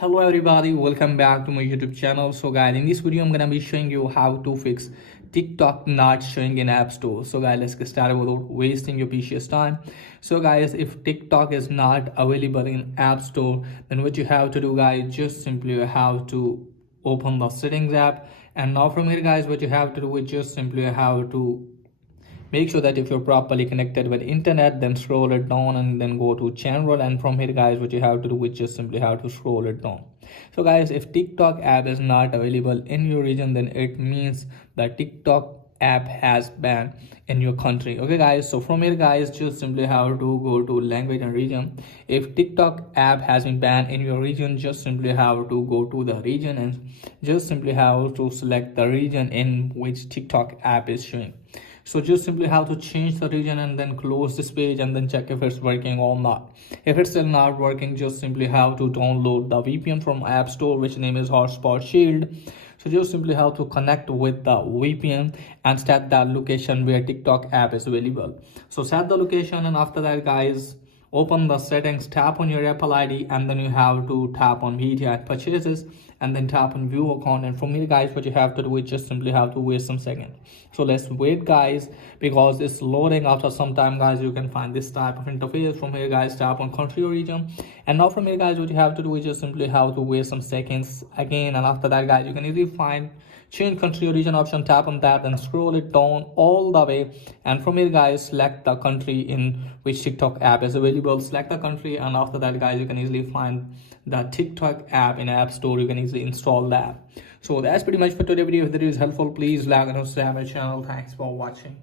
Hello everybody, welcome back to my YouTube channel. So guys, in this video I'm gonna be showing you how to fix TikTok not showing in App Store. So guys, let's get started without wasting your precious time. So guys, if TikTok is not available in App Store, then what you have to do guys, just simply have to open the settings app. And now from here guys, what you have to do is just simply have to make sure that if you're properly connected with internet, then scroll it down and then go to general. And from here guys, what you have to do is just simply have to scroll it down. So guys, if TikTok app is not available in your region, then it means that TikTok app has banned in your country. Okay guys, so from here guys, just simply have to go to language and region. If TikTok app has been banned in your region, just simply have to go to the region and just simply have to select the region in which TikTok app is showing. So just simply have to change the region and then close this page and then check if it's working or not. If it's still not working, just simply have to download the VPN from App Store, which name is Hotspot Shield. So just simply have to connect with the VPN and set that location where TikTok app is available. So set the location, and after that guys, open the settings, tap on your Apple ID, and then you have to tap on media and purchases and then tap on view account. And from here guys, what you have to do is just simply have to wait some seconds. So let's wait guys, because it's loading. After some time guys, you can find this type of interface. From here guys, tap on country or region, and now from here guys, what you have to do is just simply have to wait some seconds again. And after that guys, you can easily find change country or region option, tap on that and scroll it down all the way. And from here guys, select the country in which TikTok app is available, select the country, and after that guys, you can easily find the TikTok app in App Store. You can easily install that. So that's pretty much for today's video. If it is helpful, please like and subscribe my channel. Thanks for watching.